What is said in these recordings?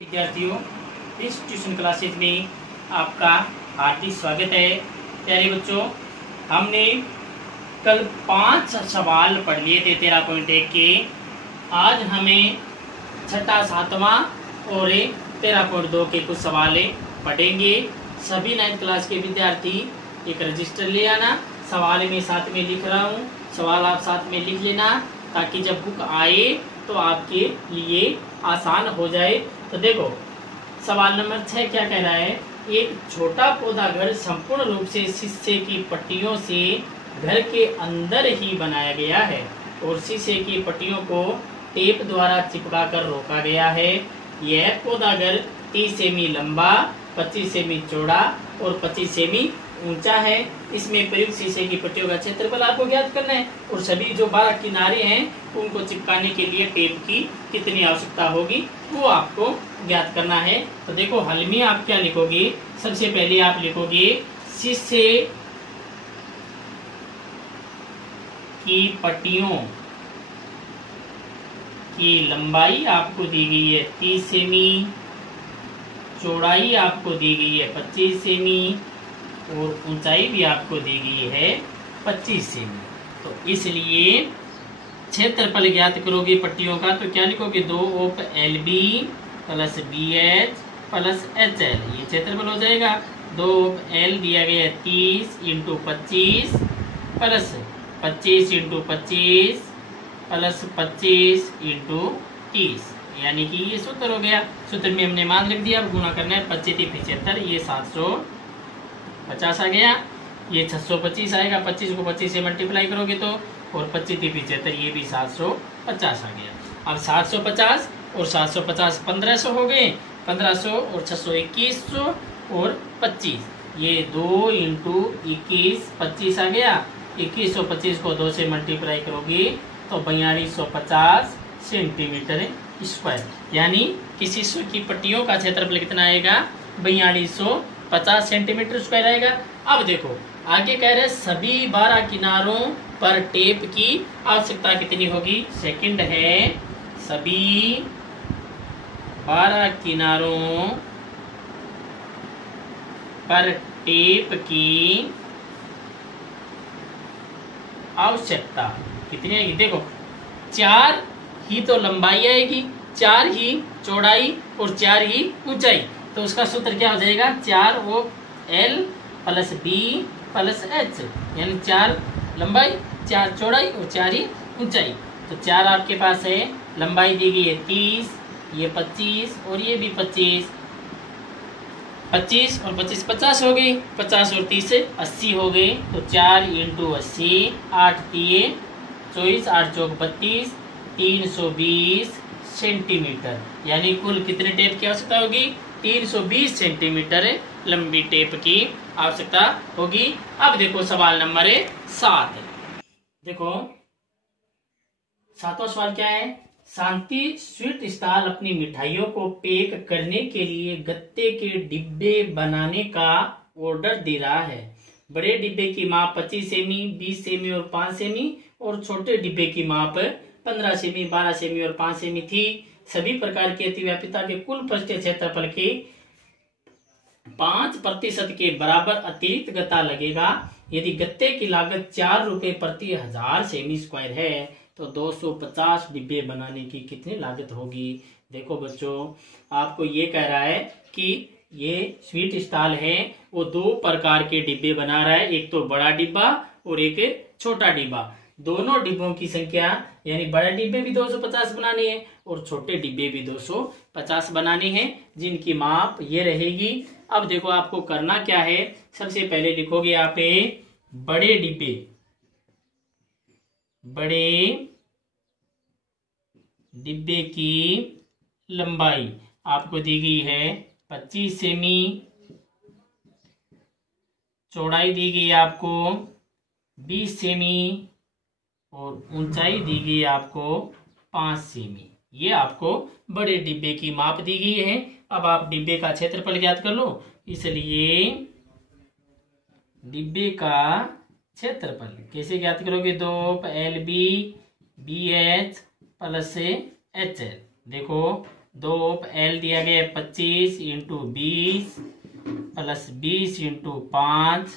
विद्यार्थियों, इस tuition classes में आपका हार्दिक स्वागत है। प्यारे बच्चों, हमने कल 5 सवाल पढ़ लिए थे 13.1 के। आज हमें छठा, सातवां और 13.2 के कुछ सवाल पढ़ेंगे। सभी 9th क्लास के विद्यार्थी एक रजिस्टर ले आना। सवाल में साथ में लिख रहा हूँ, सवाल आप साथ में लिख लेना ताकि जब बुक आए तो आपके लिए आसान हो जाए। तो देखो, सवाल नंबर 6 क्या कह रहा है। एक छोटा पौधा घर संपूर्ण रूप से शीशे की पट्टियों से घर के अंदर ही बनाया गया है और शीशे की पट्टियों को टेप द्वारा चिपका कर रोका गया है। यह पौधा घर 30 सेमी लंबा, 25 सेमी चौड़ा और 25 सेमी ऊंचा है। इसमें प्रयुक्त शीशे की पट्टियों का क्षेत्रफल आपको ज्ञात करना है और सभी जो 12 किनारे हैं उनको चिपकाने के लिए टेप की कितनी आवश्यकता होगी वो आपको ज्ञात करना है। तो देखो, हल में आप क्या लिखोगे। सबसे पहले आप लिखोगे शीशे की पट्टियों की लंबाई आपको दी गई है 30 सेमी, चौड़ाई आपको दी गई है 25 सेमी और ऊंचाई भी आपको दी गई है 25 सेमी। तो इसलिए क्षेत्रफल ज्ञात करोगे पट्टियों का, तो क्या लिखोगे 2 of LB plus BH plus HL, ये क्षेत्रफल हो जाएगा। 2 ऑफ L दिया गया है 30 into 25 plus 25 into 25 plus 25 into 30, यानी कि ये सूत्र हो गया। सूत्र में हमने मान लिख दिया, अब गुणा करना है 25 75, ये 750 आ गया। ये 625 आएगा, 25 को 25 से मल्टीप्लाई करोगे तो, और 25 75, ये भी 750 आ गया। अब 750 और 750 1500 हो गए, 1500 और 600 2100 और 25, ये 2 इंटू 21 25 आ गया। 2125 को 2 से मल्टीप्लाई करोगे तो 4250 सेंटीमीटर स्क्वायर, यानी किसी की पट्टियों का क्षेत्रफल कितना आएगा 4250 सेंटीमीटर स्क्वायर आएगा। अब देखो आगे कह रहे सभी 12 किनारों पर टेप की आवश्यकता कितनी होगी। सेकंड है सभी 12 किनारों पर टेप की आवश्यकता कितनी आएगी। देखो 4 ही तो लंबाई आएगी, 4 ही चौड़ाई और 4 ही ऊंचाई, तो उसका सूत्र क्या हो जाएगा 4 of L plus B plus H, यानी 4 लंबाई, 4 चौड़ाई और 4 ही ऊंचाई। तो 4 आपके पास है, लंबाई दी गई है 30, ये 25 और ये भी 25, 25 और 25 50 हो गई, 50 और 30 80 हो गई। तो 4 इंटू 80, 8 3 24, 8 चौक 32, 320 सेंटीमीटर, यानी कुल कितने टेप की आवश्यकता होगी 320 सेंटीमीटर लंबी टेप की आवश्यकता होगी। अब देखो सवाल नंबर 7। देखो 7वां सवाल क्या है। शांति स्वीट स्टॉल अपनी मिठाइयों को पैक करने के लिए गत्ते के डिब्बे बनाने का ऑर्डर दे रहा है। बड़े डिब्बे की माप 25 सेमी, 20 सेमी और 5 सेमी और छोटे डिब्बे की माप 15 सेमी, 12 सेमी और 5 सेमी थी। सभी प्रकार की अतिव्याप्यता के कुल पृष्ठीय क्षेत्रफल के 5% के बराबर अतिरिक्त गत्ता लगेगा। यदि गत्ते की लागत 4 रुपए प्रति 1000 सेमी स्क्वायर है तो 250 डिब्बे बनाने की कितनी लागत होगी। देखो बच्चों, आपको ये कह रहा है कि ये स्वीट स्टॉल है, वो 2 प्रकार के डिब्बे बना रहा है, एक तो बड़ा डिब्बा और एक छोटा डिब्बा। दोनों डिब्बों की संख्या, यानी बड़े डिब्बे भी 250 बनाने हैं और छोटे डिब्बे भी 250 बनाने हैं, जिनकी माप ये रहेगी। अब देखो आपको करना क्या है। सबसे पहले लिखोगे आप बड़े डिब्बे, बड़े डिब्बे की लंबाई आपको दी गई है 25 सेमी, चौड़ाई दी गई आपको 20 सेमी और ऊंचाई दी गई आपको 5 सेमी। ये आपको बड़े डिब्बे की माप दी गई है। अब आप डिब्बे का क्षेत्रफल ज्ञात कर लो, इसलिए डिब्बे का क्षेत्रफल कैसे ज्ञात करोगे 2 LB BH प्लस HL। देखो 2 L दिया गया 25 into 20 plus 20 into 5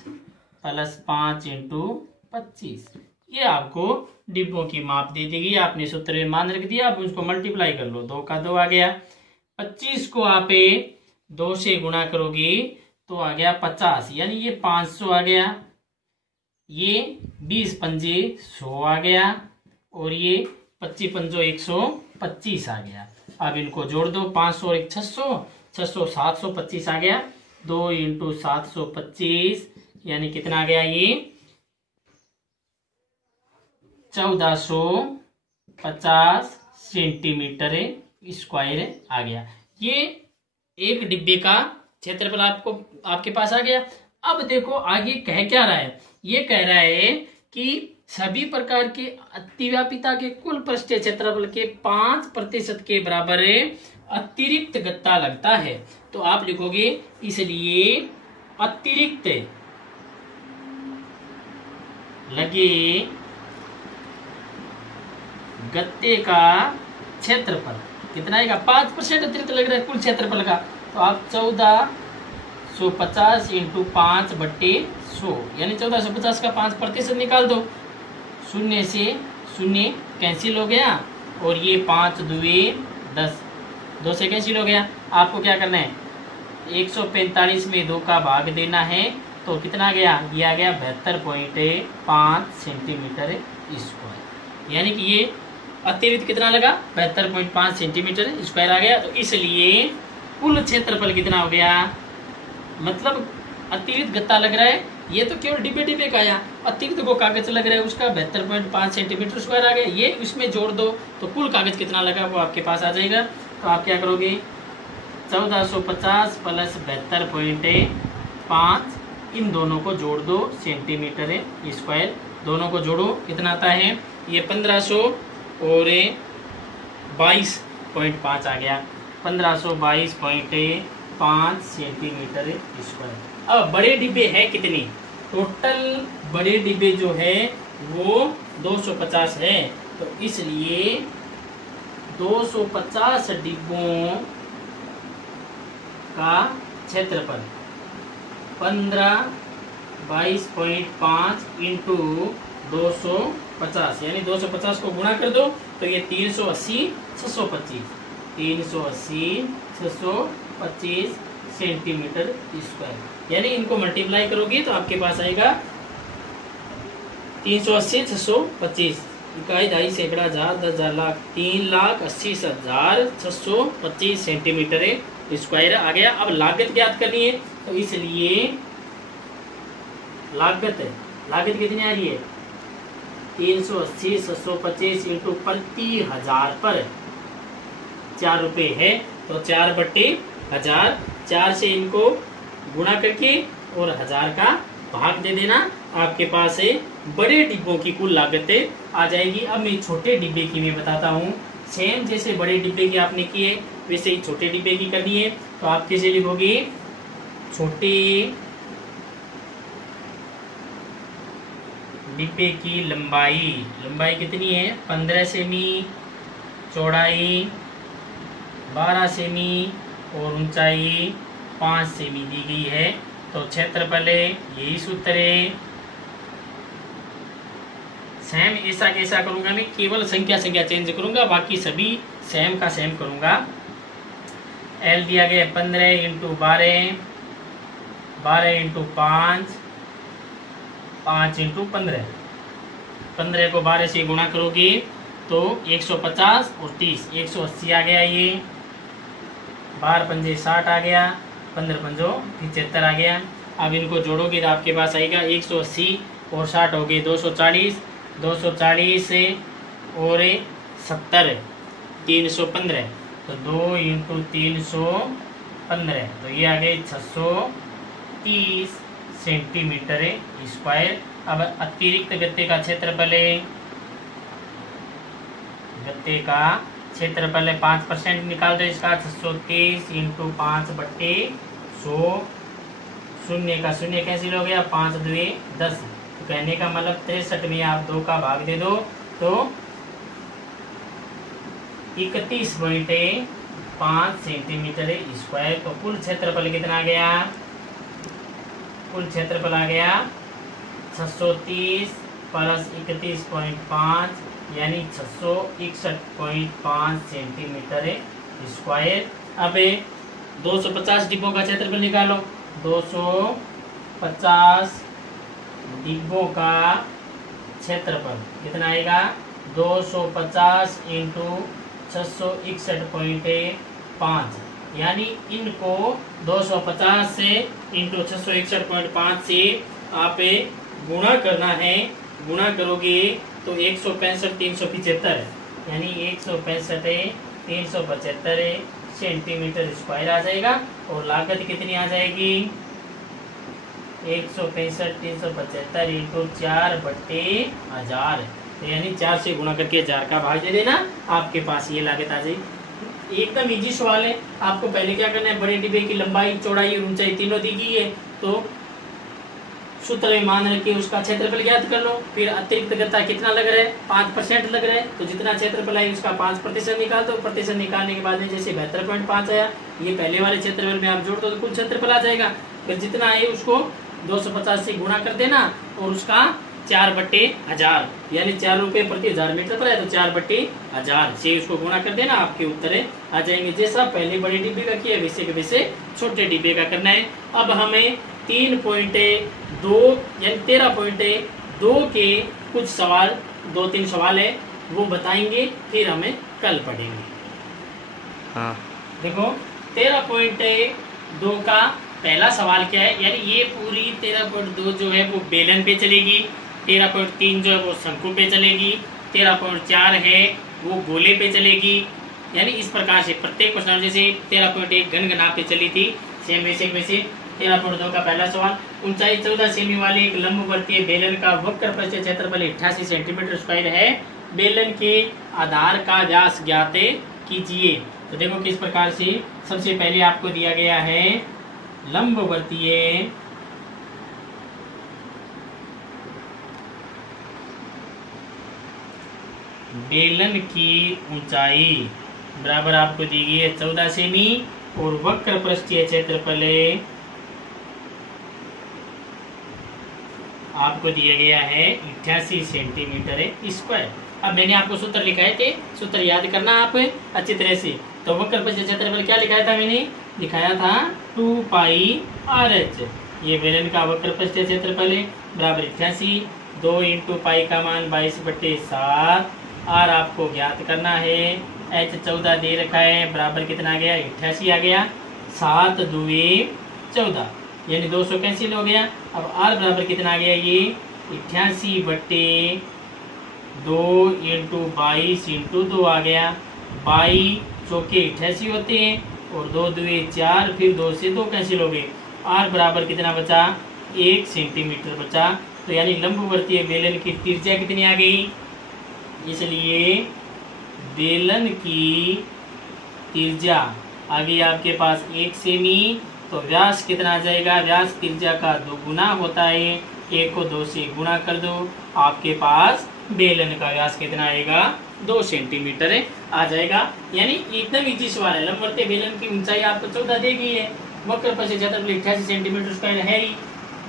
plus 5 into 25। ये आपको डिब्बों की माप दे देगी। आपने सूत्र में मान रख दिया, आप उसको मल्टीप्लाई कर लो। 2 का 2 आ गया। 25 को आप 2 से गुणा करोगे तो आ गया 50, यानी ये 500 आ गया। ये 20 पंजे 100 आ गया और ये 25 पंजो 125 आ गया। अब इनको जोड़ दो, 500 और 600, 600 725 आ गया। 2 इंटू 725 यानी कितना आ गया, ये 1450 सेंटीमीटर स्क्वायर आ गया। ये एक डिब्बे का क्षेत्रफल आपके पास आ गया। अब देखो आगे कह क्या रहा है, ये कह रहा है कि सभी प्रकार के अतिव्यापिता के कुल पृष्ठीय क्षेत्रफल के 5% के बराबर अतिरिक्त गत्ता लगता है। तो आप लिखोगे इसलिए अतिरिक्त लगे गत्ते का क्षेत्रफल कितना आएगा, 5% अतिरिक्त लग रहा है कुल क्षेत्रफल का। तो आप 1450 इंटू 5/100 यानी 1450 का 5% निकाल दो। 0 से 0 कैंसिल हो गया और ये 5 दुए 10, 2 से कैंसिल हो गया। आपको क्या करना है, 145 में 2 का भाग देना है। तो कितना गया, ये आ गया 72.5 सेंटीमीटर स्क्वायर। यानी कि ये अतिरिक्त कितना लगा, 72.5 सेंटीमीटर स्क्वायर आ गया। तो इसलिए कुल क्षेत्रफल कितना हो गया, मतलब अतिरिक्त गत्ता लग रहा है, ये तो केवल डिब्बे डिब्बे का आया, अतिरिक्त को कागज लग रहा है उसका 72.5 सेंटीमीटर स्क्वायर आ गया। ये उसमें जोड़ दो तो कुल कागज कितना लगा वो आपके पास आ जाएगा। तो आप क्या करोगे, 1450 प्लस 72.5 इन दोनों को जोड़ दो सेंटीमीटर स्क्वायर, दोनों को जोड़ो कितना आता है, ये 1500 और 22.5 आ गया, 1522.5 सेंटीमीटर स्क्वायर। अब बड़े डिब्बे हैं कितने, टोटल बड़े डिब्बे जो है वो 250 है। तो इसलिए 250 डिब्बों का क्षेत्रफल 1522.5 इंटू 250 यानी 250 को गुणा कर दो तो ये 380 625 380 625 सेंटीमीटर स्क्वायर। यानी इनको मल्टीप्लाई करोगे तो आपके पास आएगा 380 625 इकाई दहाई सैकड़ा हजार 10,000 लाख 3,80,625 सेंटीमीटर स्क्वायर आ गया। अब लागत ज्ञात करनी है तो इसलिए लागत कितनी आ रही है, 380 625 इंटू प्रति हजार पर 4 रुपए है तो 4/1000, 4 से इनको गुणा करके और 1000 का भाग दे देना, आपके पास बड़े डिब्बों की कुल लागत आ जाएगी। अब मैं छोटे डिब्बे की मैं बताता हूँ। सेम जैसे बड़े डिब्बे की आपने किए वैसे ही छोटे डिब्बे की करनी है। तो आप कैसे लिखोगे, छोटे डिब्बे की लंबाई कितनी है, 15 सेमी, चौड़ाई 12 सेमी और ऊंचाई 5 सेमी दी गई है। तो क्षेत्रफल यही सूत्र है। सेम ऐसा कैसा करूंगा, मैं केवल संख्या चेंज करूंगा, बाकी सभी सेम का सेम करूंगा। एल दिया गया 15 इंटू 12, 12 इंटू 5, 5 इंटू 15, 15 को 12 से गुणा करोगे तो 150 और 30 180 आ गया। ये 12 पंजे 60 आ गया, 15 पंजो 75 आ गया। अब इनको जोड़ोगे तो आपके पास आएगा 180 और 60 हो गए 240, 240 और 70 315, तो 2 इंटू 315 तो ये आ गए 630 सेंटीमीटर स्क्वायर। अब अतिरिक्त गत्ते का क्षेत्रफल गत्ते का क्षेत्रफल 5% निकाल दो इसका, 630 इंटू 5/100, 0 का 0 कैंसिल हो गया, 5 दुए 10, तो कहने का मतलब 63 में आप 2 का भाग दे दो तो 31.5 6.5 सेंटीमीटर स्क्वायर। तो कुल क्षेत्रफल कितना आ गया? कुल क्षेत्रफल आ गया 630 प्लस 31.5 यानी 661.5 सेंटीमीटर स्क्वायर। अब 250 डिब्बों का क्षेत्रफल निकालो। 250 डिब्बों का क्षेत्रफल कितना आएगा? 250 इंटू 661.5 यानी इनको 250 से इंटू 661.5 से आप गुणा करना है। गुणा करोगे तो 165 375 यानी 165 375 सेंटीमीटर स्क्वायर आ जाएगा। और लागत कितनी आ जाएगी? 165 375 इंटू 4/1000 यानी 4 से गुणा करके 1000 का भाग दे देना, आपके पास ये लागत आ जाएगी। एकदम इजी सवाल है। आपको पहले क्या करना है? बड़े डिब्बे की लंबाई, चौड़ाई और ऊंचाई तीनों दी गई है, तो सूत्र में मान रख के उसका क्षेत्रफल ज्ञात कर लो। फिर अतिरिक्त गत्ता कितना लग रहा है? 5% लग रहा है, तो जितना क्षेत्रफल है उसका 5% निकाल दो। प्रतिशत निकालने के बाद में जैसे 72.5 आया, ये पहले वाले क्षेत्रफल में आप जोड़ दो तो कुल क्षेत्रफल आ जाएगा। फिर जितना है उसको 250 से गुणा कर देना और उसका 4/1000 यानी 4 रुपए प्रति 1000 मीटर पर है, तो 4/1000 से उसको गुणा कर देना, आपके उत्तर आ जाएंगे। जैसा पहले बड़े डिब्बे का किया वैसे के वैसे छोटे डिब्बे का करना है। अब हमें 3.2 यानी 13.2 के कुछ सवाल, 2-3 सवाल है वो बताएंगे, फिर हमें कल पढ़ेंगे। हाँ देखो 13.2 का पहला सवाल क्या है? यानी ये पूरी 13.2 जो है वो बेलन पे चलेगी, 13.3 जो है वो शंकु पे चलेगी, 13.4 है वो गोले पे चलेगी। यानी इस प्रकार से प्रत्येक प्रश्न, जैसे 13.1 घन पे चली थी, सेम वैसे वैसे 13.2 का पहला सवाल। ऊंचाई 14 सेमी वाले एक लंबवर्तीय बेलन का वक्र पृष्ठ क्षेत्रफल 88 सेंटीमीटर स्क्वायर है। बेलन के आधार का व्यास ज्ञात कीजिए। तो देखो किस प्रकार से, सबसे पहले आपको दिया गया है लंबवर्तीय बेलन की ऊंचाई बराबर आपको दी गई है 14 सेमी और वक्र पृष्ठीय क्षेत्रफल आपको दिया गया है 88 सेंटीमीटर स्क्वायर। अब मैंने आपको सूत्र लिखाए थे, सूत्र याद करना आप अच्छी तरह से। तो वक्र पृष्ठीय क्षेत्रफल क्या लिखाया था? मैंने दिखाया था 2πRH। ये बेलन का वक्र पृष्ठीय क्षेत्रफल है बराबर 88। 2 इंटू पाई का मान 22/7। आर आपको ज्ञात करना है। H 14 दे रखा है, बराबर कितना आ गया? 88 आ गया। 7 दूवे 14 यानी 200 कैंसिल हो गया। अब आर बराबर कितना आ गया? ये 88/2 इंटू 22 इंटू 2 आ गया। 22 चौके 88 होते हैं और 2 दुए 4, फिर 2 से 2 कैंसिल हो गए। आर बराबर कितना बचा? 1 सेंटीमीटर बचा। तो यानी लंबवर्तीय बेलन की त्रिज्या कितनी आ गई? इसलिए बेलन की त्रिज्या आ गई आपके पास 1 सेमी। तो व्यास कितना आ जाएगा? व्यास त्रिज्या का 2 गुना होता है। 1 को 2 से गुणा कर दो, आपके पास बेलन का व्यास कितना आएगा? 2 सेंटीमीटर आ जाएगा। यानी एकदम इजी सवाल है। लंबवर्तीय बेलन की ऊंचाई आपको 14 दी गई है, वक्र पृष्ठ क्षेत्रफल 88 सेंटीमीटर स्क्वायर है ही।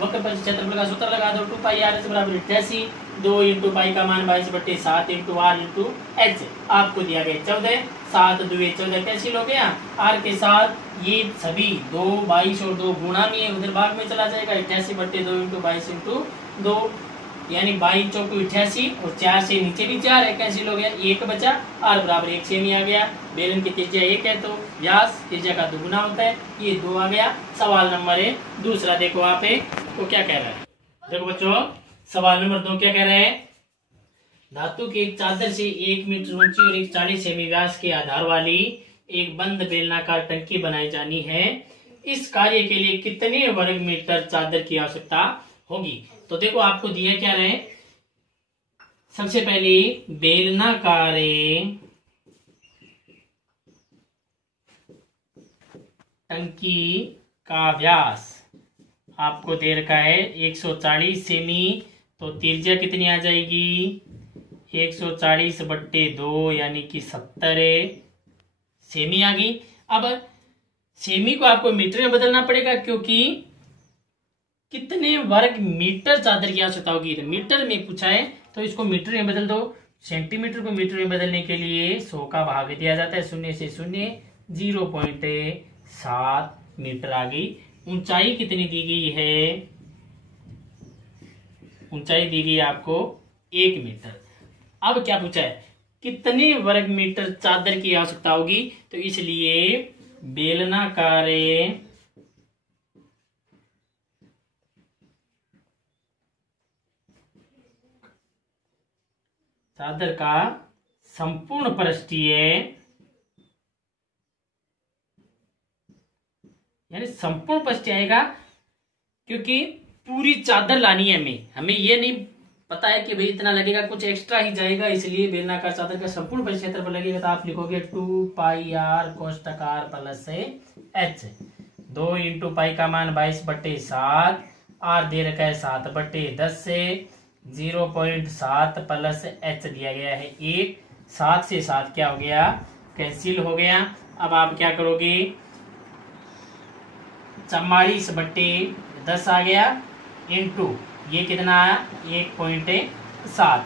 वक्र पृष्ठ क्षेत्रफल का सूत्र लगा दो, 2πRH बराबर 88। 2 इंटू पाई का मान 22/7 इंटू आर इंटू एच आपको दिया गया 14। 7 दुए 14 कैंसिल हो गया। आर के साथ ये सभी 2 22 और 2 गुणा में उधर भाग में चला जाएगा। 88/2 इंटू 22 इंटू 2 यानी 22 चौको 88 और 4 से नीचे भी 4 है, कैंसिल हो गया। 1 बचा। आर बराबर 1 सेमी आ गया। बेलन की त्रिज्या 1 है तो व्यास त्रिज्या का 2 गुना होता है, ये 2 आ गया। सवाल नंबर दूसरा देखो आप वो क्या कह रहा है। देखो बच्चों सवाल नंबर 2 क्या कह रहे हैं? धातु की एक चादर से 1 मीटर ऊंची और 40 सेमी व्यास के आधार वाली एक बंद बेलनाकार टंकी बनाई जानी है। इस कार्य के लिए कितने वर्ग मीटर चादर की आवश्यकता होगी? तो देखो आपको दिया क्या रहे, सबसे पहले बेलनाकार टंकी का व्यास आपको दे रखा है 140 सेमी। तो त्रिज्या कितनी आ जाएगी? 140/2 यानी कि 70 सेमी आ गई। अब सेमी को आपको मीटर में बदलना पड़ेगा, क्योंकि कितने वर्ग मीटर चादर की आवश्यकता होगी, मीटर में पूछा है तो इसको मीटर में बदल दो। सेंटीमीटर को मीटर में बदलने के लिए 100 का भाग दिया जाता है, 0 से 0 0.7 मीटर आ गई। ऊंचाई कितनी दी गई है, ऊंचाई दी गई आपको 1 मीटर। अब क्या पूछा है, कितने वर्ग मीटर चादर की आवश्यकता होगी, तो इसलिए बेलनाकार चादर का संपूर्ण पृष्ठीय यानी संपूर्ण पृष्ठीय आएगा, क्योंकि पूरी चादर लानी है हमें ये नहीं पता है कि भाई इतना लगेगा, कुछ एक्स्ट्रा ही जाएगा, इसलिए बेलनाकार चादर का संपूर्ण पृष्ठीय क्षेत्रफल लगेगा। तो आप लिखोगे 2πr कोष्टक r plus h। 2 into pi का मान 22/7, r दे रखा है 7/10 से 0.7 प्लस h दिया गया है 1। 7 से 7 क्या हो गया, कैंसिल हो गया। अब आप क्या करोगे, 44/10 आ गया, इंटू ये कितना आया 1.7।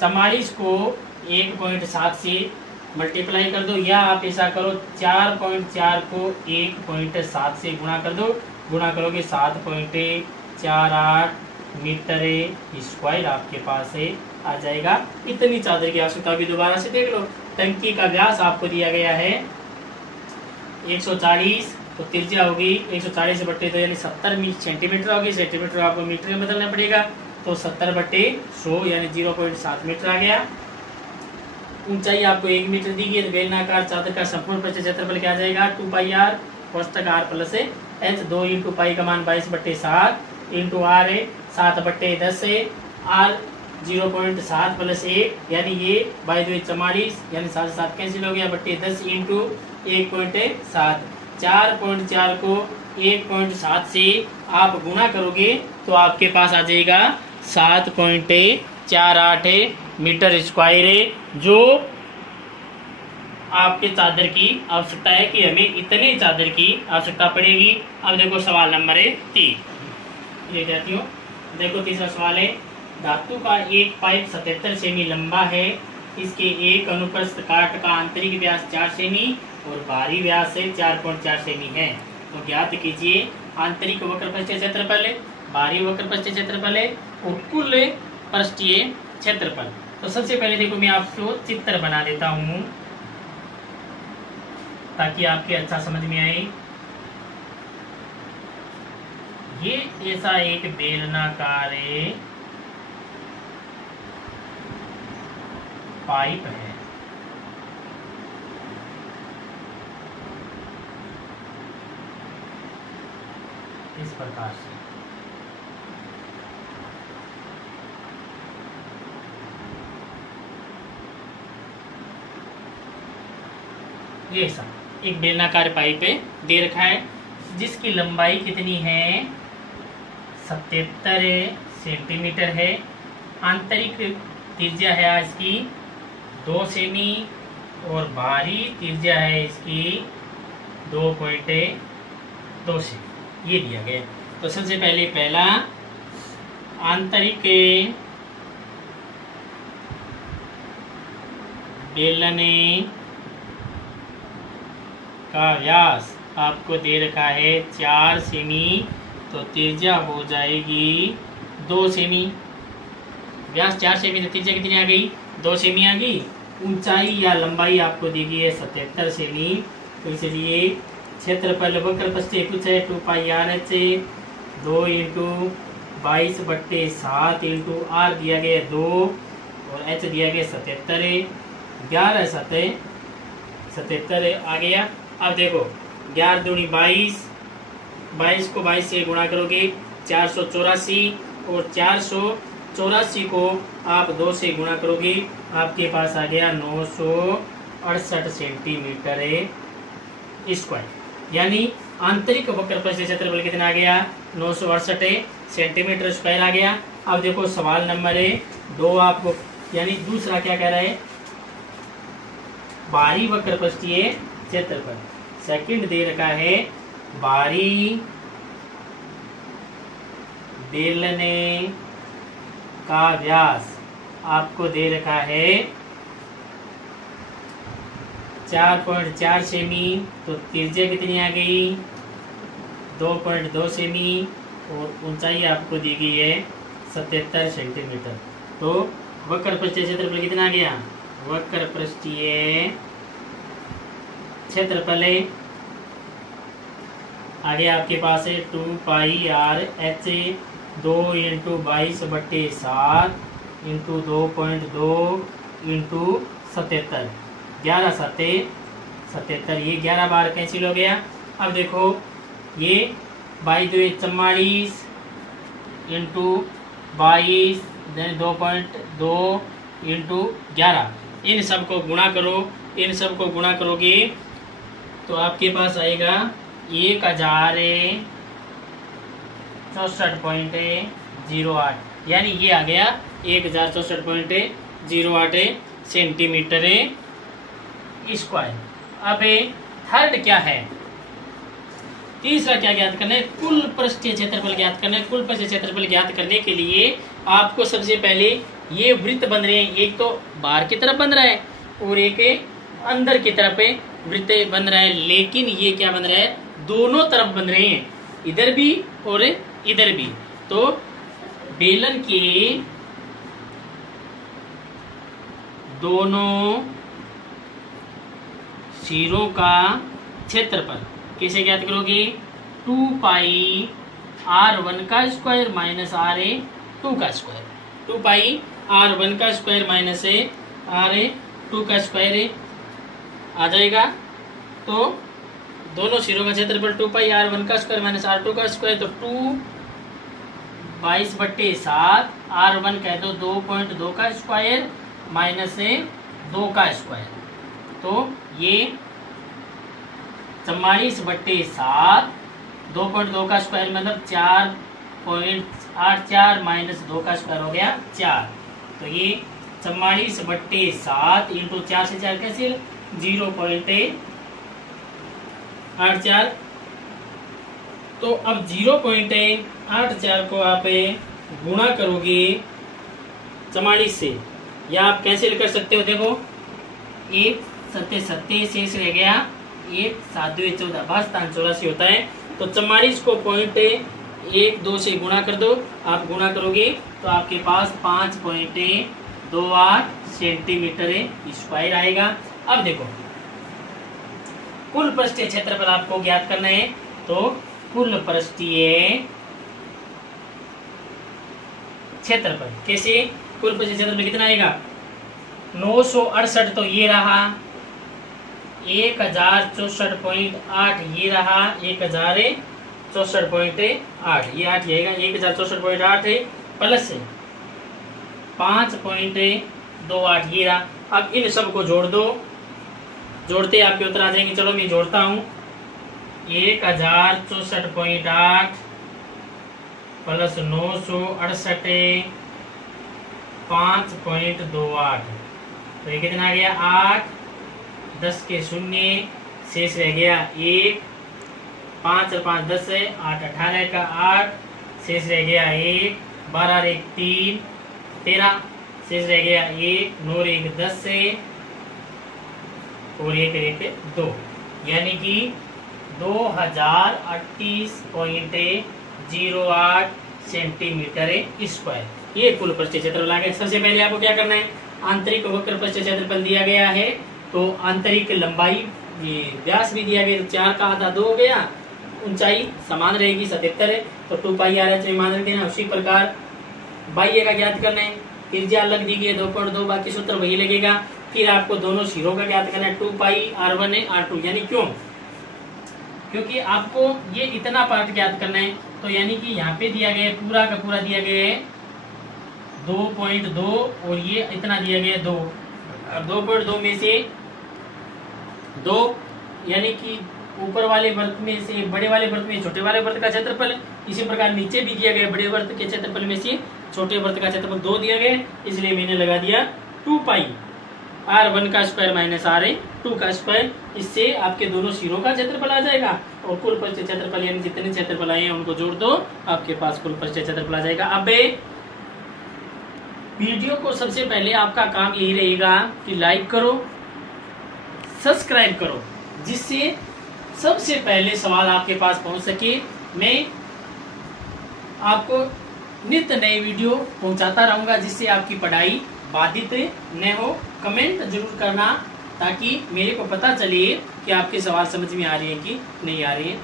44 को 1.7 से मल्टीप्लाई कर दो, या आप ऐसा करो 4.4 को 1.7 से गुणा कर दो, गुणा करोगे 7.48 मीटर स्क्वायर आपके पास आ जाएगा। इतनी चादर की आवश्यकता भी दोबारा से देख लो। टंकी का व्यास आपको दिया गया है 140, तो त्रिज्या होगी 140/2 यानी 70 सेंटीमीटर होगी। सेंटीमीटर आपको मीटर में बदलना पड़ेगा, तो 70/100 यानी 0.7 मीटर आ गया। ऊंचाई आपको 1 मीटर दी गई, तो बेलनाकार चादर का संपूर्ण पृष्ठीय क्षेत्रफल क्या आ जाएगा, 2πr कोष्टक r plus h। 2 into pi का मान 22/7 इंटू r 7/10 से r 0.7 प्लस 1 यानी ये 44 यानी 7 कैंसिल हो गया, 10 इंटू 1.7। 4.4 को 1.7 से आप गुणा करोगे तो आपके पास आ जाएगा 7.48 मीटर स्क्वायर, जो आपके चादर की आवश्यकता है कि हमें इतने चादर की आवश्यकता पड़ेगी। अब देखो सवाल नंबर 3 ले जाती हूँ। देखो तीसरा सवाल है, धातु का एक पाइप 77 सेमी लंबा है, इसके एक अनुप्रस्थ काट का आंतरिक व्यास 4 सेमी और बाहरी व्यास से 4.4 सेमी है। तो ज्ञात कीजिए आंतरिक वक्र पृष्ठीय क्षेत्रफल, बाहरी वक्र पृष्ठीय क्षेत्रफल और कुल पृष्ठीय क्षेत्रफल। तो सबसे पहले देखो मैं आपको चित्र बना देता हूँ ताकि आपके अच्छा समझ में आए। ये ऐसा एक बेलनाकार पाइप है, इस प्रकार से। ये सब एक बेलनाकार पाइप दे रखा है, जिसकी लंबाई कितनी है 77 सेंटीमीटर है। आंतरिक त्रिज्या है इसकी 2 सेमी और बाहरी त्रिज्या है इसकी 2.2 सेमी, ये दिया गया। तो सबसे पहले पहला आंतरिक बेलन का व्यास आपको दे रखा है 4 सेमी, तो त्रिज्या हो जाएगी 2 सेमी। व्यास 4 सेमी, तो त्रिज्या कितनी आ गई 2 सेमी आ गई। ऊंचाई या लंबाई आपको दी गई है 77 सेमी, तो इसलिए क्षेत्रफल वक्र पृष्ठीय पूछा है 2πr से 2 इंटू 22/7 इंटू r दिया गया 2 और h दिया गया 77, 11 7 77 आ गया। अब देखो 11 दूनी 22, 22 को 22 से गुणा करोगे 484 और 484 को आप 2 से गुणा करोगे, आपके पास आ गया 968 सेंटीमीटर स्क्वायर। यानी आंतरिक वक्र पृष्ठीय क्षेत्रफल कितना आ गया 968 सेंटीमीटर स्क्वायर आ गया। अब देखो सवाल नंबर 2 आपको, यानी दूसरा क्या कह रहा है, बाहरी वक्र पृष्ठीय क्षेत्रफल। सेकंड दे रखा है बारी बेलने का व्यास आपको दे रखा है 4.4 सेमी, तो त्रिज्या कितनी आ गई 2.2 सेमी और ऊंचाई आपको दी गई है 77 सेंटीमीटर। तो वक्र पृष्ठीय क्षेत्रफल कितना आ गया, वक्र पृष्ठीय क्षेत्रफल आगे आपके पास है 2 pi r h 2 into 22/7 into 2.2 into 77, 11 सत्ते 77, ये 11 बार कैंसिल हो गया। अब देखो ये 22 इंटू 22 2.2 इंटू 11, इन सब को गुणा करो, इन सब को गुणा करोगे तो आपके पास आएगा 1064.08, यानी ये आ गया 1064.08 सेंटीमीटर स्क्वायर। अब थर्ड क्या है, तीसरा क्या ज्ञात करना है, कुल पृष्ठीय क्षेत्रफल ज्ञात करना है। कुल पृष्ठीय क्षेत्रफल ज्ञात करने के लिए आपको सबसे पहले ये वृत्त बन रहे हैं, एक तो बाहर की तरफ बन रहा है और एक अंदर की तरफ वृत्त बन रहा है, लेकिन ये क्या बन रहा है, दोनों तरफ बन रहे हैं, इधर भी और इधर भी। तो बेलन के दोनों सिरों का क्षेत्रफल कैसे ज्ञात करोगे, 2 पाई r1 का स्क्वायर माइनस r2 का स्क्वायर, 2 पाई r1 का स्क्वायर माइनस r2 का स्क्वायर आ जाएगा। तो दोनों सिरों का क्षेत्रफल 2 पाई r1 का स्क्वायर माइनस r2 का स्क्वायर, तो 2 22/7 r1 कह दो 2.2 का स्क्वायर माइनस 2 का स्क्वायर, तो ये 44/7 2.2 का स्क्वायर मतलब 4.84 माइनस 2 का स्क्वायर हो गया 4, तो ये 44/7 इंटू 4 से 4 कैसे 0.84, तो अब 0.84 को आप गुणा करोगे 44 से, या आप कैंसिल कर सकते हो, देखो 1 सत्ते सत्ते शेष रह गया 1 7 2 14 5 84 होता है, तो 44 को 0.12 से गुणा कर दो, आप गुणा करोगे तो आपके पास 5.28 सेंटीमीटर स्क्वायर आएगा। अब देखो कुल पृष्ठीय क्षेत्रफल आपको ज्ञात करना है, तो कुल पृष्ठीय क्षेत्रफल कैसे, कुल पृष्ठीय क्षेत्रफल कितना आएगा 968, तो ये रहा 1064.8, ये रहा 1064.8, ये 8 आएगा 1064.8 है प्लस 5.28 ये रहा। अब इन सब को जोड़ दो, जोड़ते आपके उत्तर आ जाएंगे। चलो मैं जोड़ता हूँ, 1064.8 प्लस 968 5.28, तो ये कितना आ गया 8, 10 के शून्य शेष रह गया 1, 5 और 5 10 है 8, 18 का 8 शेष रह गया 1, 12 1 3 13 शेष रह गया 1, 9 1 10 से और 1 1 2, यानी कि 2038.08 सेंटीमीटर स्क्वायर, ये कुल पृष्ठीय क्षेत्रफल आ गया। सबसे पहले आपको क्या करना है, आंतरिक वक्र पृष्ठीय क्षेत्रफल दिया गया है, तो आंतरिक लंबाई ये व्यास भी दिया गया, 4 का आधा 2 हो गया, ऊंचाई समान रहेगी 77 है, तो 2 पाई आर एच मान रख देना। उसी प्रकार बाह्य का ज्ञात करना है, त्रिज्या अलग दी गई है 2.2, बाकी सूत्र वही लगेगा। फिर आपको दोनों सिरों का ज्ञात करना है, 2 पाई r1 है r2, यानी क्योंकि आपको ये इतना पार्ट ज्ञात करना है, तो यानी कि यहाँ पे दिया गया है पूरा का पूरा दिया गया है 2.2 और ये इतना दिया गया है 2, अब 2.2 में से 2 यानी कि ऊपर वाले वृत्त में से बड़े वाले वृत्त में छोटे वाले वृत्त का क्षेत्रफल, इसी प्रकार नीचे भी दिया गया बड़े वृत्त के क्षेत्रफल में से छोटे वृत्त का क्षेत्रफल 2 दिया गया, इसलिए मैंने लगा दिया 2 पाई R1 का स्क्वायर माइनस R2 का स्क्वायर, इससे आपके दोनों सिरों का क्षेत्रफल आ जाएगा और कुल पृष्ठ क्षेत्रफल यानी जितने क्षेत्रफल आए हैं उनको जोड़ दो, आपके पास कुल पृष्ठ क्षेत्रफल आ जाएगा। अब वीडियो को सबसे पहले आपका काम यही रहेगा कि लाइक करो, सब्सक्राइब करो, जिससे सबसे पहले सवाल आपके पास पहुंच सके। मैं आपको नित्य नए वीडियो पहुंचाता रहूंगा जिससे आपकी पढ़ाई बाधित न हो। कमेंट जरूर करना ताकि मेरे को पता चले कि आपके सवाल समझ में आ रहे हैं कि नहीं आ रहे हैं।